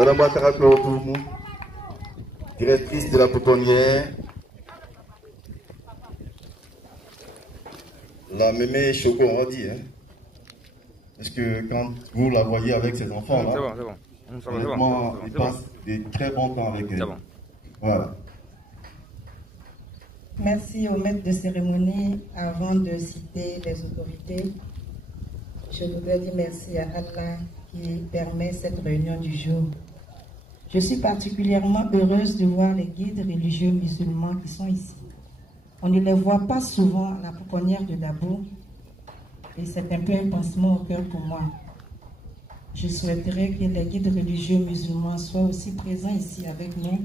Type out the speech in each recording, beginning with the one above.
Madame Ouattara Clorotoumou, directrice de la pouponnière. La mémé Choco, on va dire. Hein. Parce que quand vous la voyez avec ses enfants, là, honnêtement, il passe des très bons temps avec elle. Voilà. Merci au maître de cérémonie. Avant de citer les autorités, je voudrais dire merci à Allah qui permet cette réunion du jour. Je suis particulièrement heureuse de voir les guides religieux musulmans qui sont ici. On ne les voit pas souvent à la pouponnière de Dabo et c'est un peu un pansement au cœur pour moi. Je souhaiterais que les guides religieux musulmans soient aussi présents ici avec nous,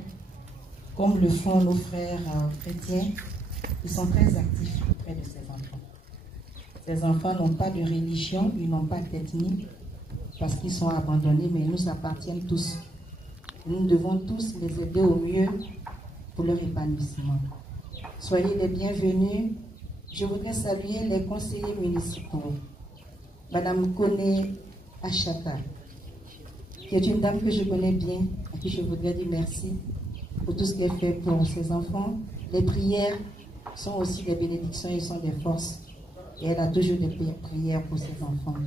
comme le font nos frères chrétiens. Ils sont très actifs auprès de ces enfants. Ces enfants n'ont pas de religion, ils n'ont pas d'ethnie, parce qu'ils sont abandonnés, mais ils nous appartiennent tous. Nous devons tous les aider au mieux pour leur épanouissement. Soyez les bienvenus. Je voudrais saluer les conseillers municipaux. Madame Kone Achata, qui est une dame que je connais bien, à qui je voudrais dire merci pour tout ce qu'elle fait pour ses enfants. Les prières sont aussi des bénédictions et sont des forces. Et elle a toujours des prières pour ses enfants.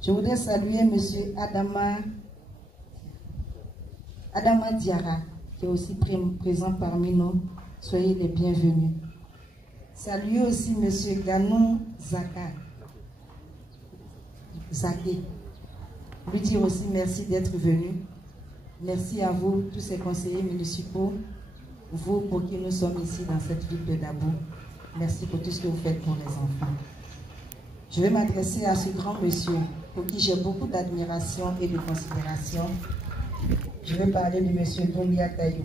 Je voudrais saluer M. Adama Diara, qui est aussi présent parmi nous. Soyez les bienvenus. Saluez aussi M. Ganon Zaké. Lui dire aussi merci d'être venu. Merci à vous, tous ces conseillers municipaux, vous pour qui nous sommes ici dans cette ville de Dabo. Merci pour tout ce que vous faites pour les enfants. Je vais m'adresser à ce grand monsieur pour qui j'ai beaucoup d'admiration et de considération. Je vais parler de monsieur Doumbia Taïrou,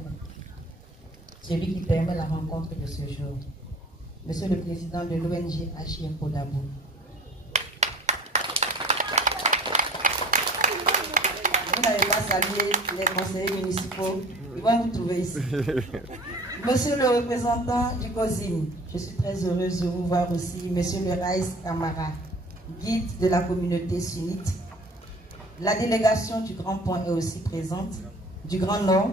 celui qui permet la rencontre de ce jour. Monsieur le président de l'ONG HIM pour Dabo. Vous n'avez pas salué les conseillers municipaux, ils vont vous trouver ici. Monsieur le représentant du COSIM, je suis très heureuse de vous voir aussi. Monsieur le Raïs Kamara, guide de la communauté sunnite. La délégation du Grand Point est aussi présente, du Grand Nord.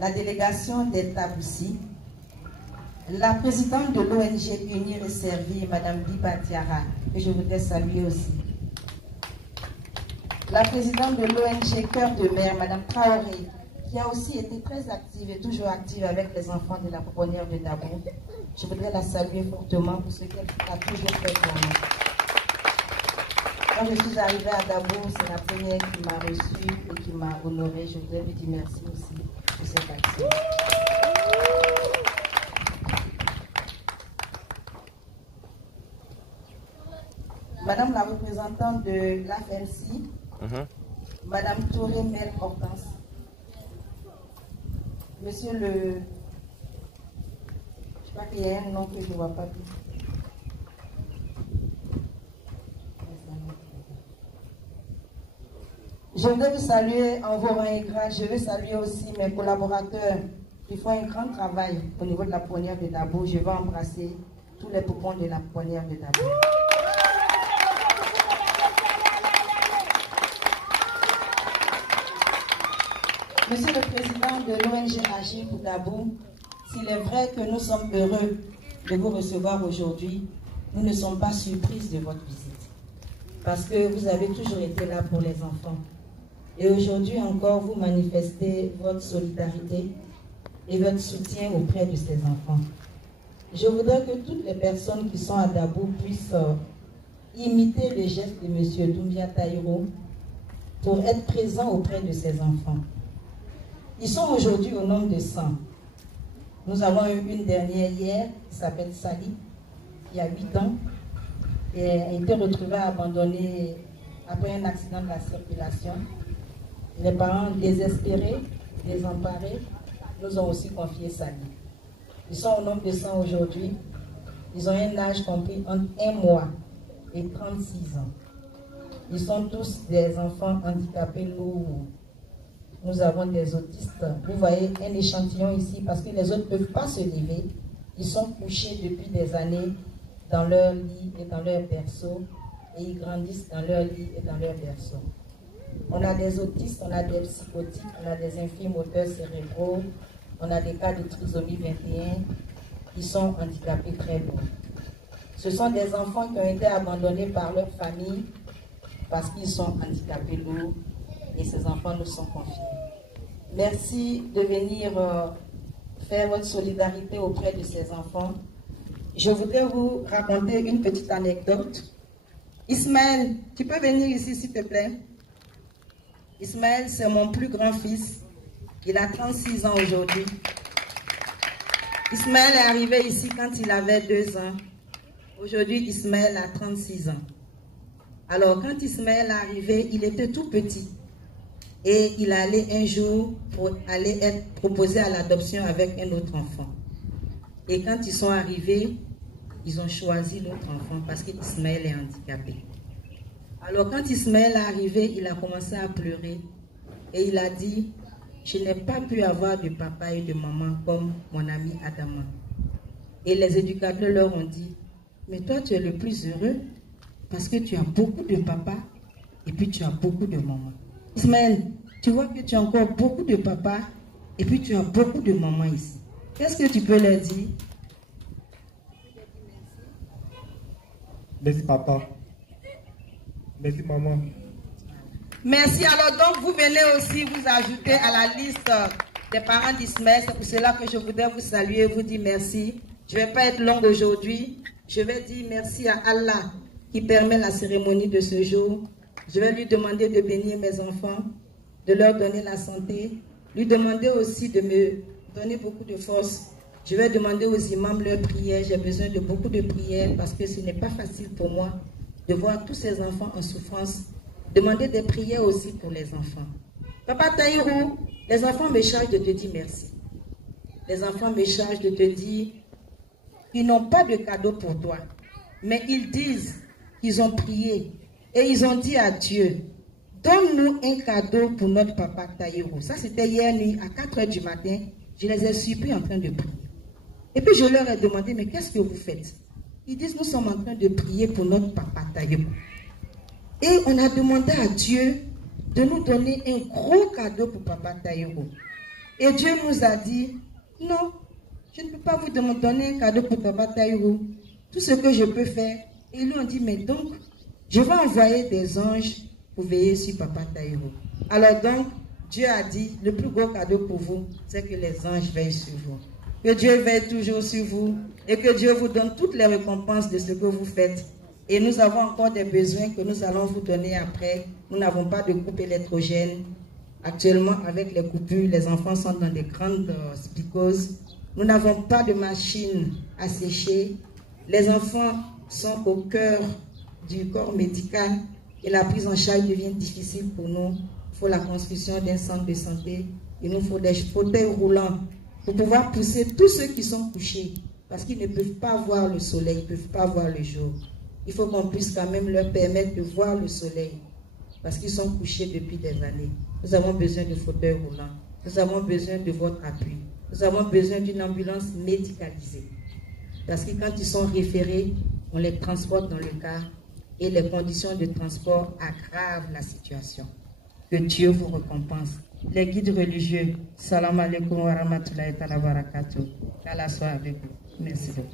La délégation des Taboussi. La présidente de l'ONG Unir et Servir, Madame Biba Tiara, que je voudrais saluer aussi. La présidente de l'ONG Cœur de Mer, Madame Traoré, qui a aussi été très active et toujours active avec les enfants de la pouponnière de Dabo. Je voudrais la saluer fortement pour ce qu'elle a toujours fait pour nous. Quand je suis arrivée à Dabo, c'est la première qui m'a reçue et qui m'a honorée. Je voudrais lui dire merci aussi pour cette action. Madame la représentante de l'AFMC, Madame Touré Mel Hortense, Monsieur le... Je crois qu'il y a un nom que je ne vois pas bien. Je voudrais vous saluer en vos rangs et grâce. Je veux saluer aussi mes collaborateurs qui font un grand travail au niveau de la pouponnière de Dabo. Je veux embrasser tous les poupons de la pouponnière de Dabo. Monsieur le Président de l'ONG Agir pour Dabo, s'il est vrai que nous sommes heureux de vous recevoir aujourd'hui, nous ne sommes pas surprises de votre visite. Parce que vous avez toujours été là pour les enfants. Et aujourd'hui encore, vous manifestez votre solidarité et votre soutien auprès de ces enfants. Je voudrais que toutes les personnes qui sont à Dabo puissent imiter les gestes de M. Doumbia Taïrou pour être présents auprès de ces enfants. Ils sont aujourd'hui au nombre de 100. Nous avons eu une dernière hier, qui s'appelle Sally, qui a 8 ans, et a été retrouvée abandonnée après un accident de la circulation. Les parents désespérés, désemparés, nous ont aussi confié Sally. Ils sont au nombre de 100 aujourd'hui. Ils ont un âge compris entre 1 mois et 36 ans. Ils sont tous des enfants handicapés lourds. Nous avons des autistes. Vous voyez un échantillon ici parce que les autres ne peuvent pas se lever. Ils sont couchés depuis des années dans leur lit et dans leur berceau et ils grandissent dans leur lit et dans leur berceau. On a des autistes, on a des psychotiques, on a des infirmes moteurs cérébraux, on a des cas de trisomie 21 qui sont handicapés très lourds. Ce sont des enfants qui ont été abandonnés par leur famille parce qu'ils sont handicapés lourds et ces enfants nous sont confiés. Merci de venir faire votre solidarité auprès de ces enfants. Je voudrais vous raconter une petite anecdote. Ismaël, tu peux venir ici s'il te plaît? Ismaël, c'est mon plus grand fils. Il a 36 ans aujourd'hui. Ismaël est arrivé ici quand il avait 2 ans. Aujourd'hui, Ismaël a 36 ans. Alors, quand Ismaël est arrivé, il était tout petit. Et il allait un jour aller être proposé à l'adoption avec un autre enfant. Et quand ils sont arrivés, ils ont choisi l'autre enfant parce qu'Ismaël est handicapé. Alors, quand Ismaël est arrivé, il a commencé à pleurer. Et il a dit, je n'ai pas pu avoir de papa et de maman comme mon ami Adama. Et les éducateurs leur ont dit, mais toi, tu es le plus heureux parce que tu as beaucoup de papa et puis tu as beaucoup de maman. Ismaël, tu vois que tu as encore beaucoup de papa et puis tu as beaucoup de maman ici. Qu'est-ce que tu peux leur dire? Merci papa. Merci maman. Merci. Alors donc vous venez aussi vous ajouter à la liste des parents d'Ismaël. C'est pour cela que je voudrais vous saluer et vous dire merci. Je ne vais pas être longue aujourd'hui. Je vais dire merci à Allah qui permet la cérémonie de ce jour. Je vais lui demander de bénir mes enfants, de leur donner la santé, lui demander aussi de me donner beaucoup de force. Je vais demander aux imams leur prière. J'ai besoin de beaucoup de prières parce que ce n'est pas facile pour moi de voir tous ces enfants en souffrance. Demander des prières aussi pour les enfants. Papa Taïrou, les enfants me chargent de te dire merci. Les enfants me chargent de te dire qu'ils n'ont pas de cadeau pour toi. Mais ils disent qu'ils ont prié et ils ont dit à Dieu, donne-nous un cadeau pour notre papa Taïrou. Ça c'était hier nuit à 4 h du matin. Je les ai surpris en train de prier. Et puis je leur ai demandé, mais qu'est-ce que vous faites? Ils disent, nous sommes en train de prier pour notre papa Taïrou. Et on a demandé à Dieu de nous donner un gros cadeau pour papa Taïrou. Et Dieu nous a dit, non, je ne peux pas vous donner un cadeau pour papa Taïrou. Tout ce que je peux faire. Et ils lui ont dit, mais donc, je vais envoyer des anges pour veiller sur papa Taïrou. Alors donc, Dieu a dit, le plus gros cadeau pour vous, c'est que les anges veillent sur vous. Que Dieu veille toujours sur vous et que Dieu vous donne toutes les récompenses de ce que vous faites. Et nous avons encore des besoins que nous allons vous donner après. Nous n'avons pas de coupe électrogène. Actuellement, avec les coupures, les enfants sont dans des grandes psychoses. Nous n'avons pas de machine à sécher. Les enfants sont au cœur du corps médical et la prise en charge devient difficile pour nous. Il faut la construction d'un centre de santé. Il nous faut des fauteuils roulants pour pouvoir pousser tous ceux qui sont couchés parce qu'ils ne peuvent pas voir le soleil, ils ne peuvent pas voir le jour. Il faut qu'on puisse quand même leur permettre de voir le soleil parce qu'ils sont couchés depuis des années. Nous avons besoin de fauteuils roulants. Nous avons besoin de votre appui. Nous avons besoin d'une ambulance médicalisée. Parce que quand ils sont référés, on les transporte dans le car et les conditions de transport aggravent la situation. Que Dieu vous récompense. Les guides religieux, salam alaikum wa rahmatullahi wa barakatuh. Qu'Allah soit avec vous. Merci beaucoup.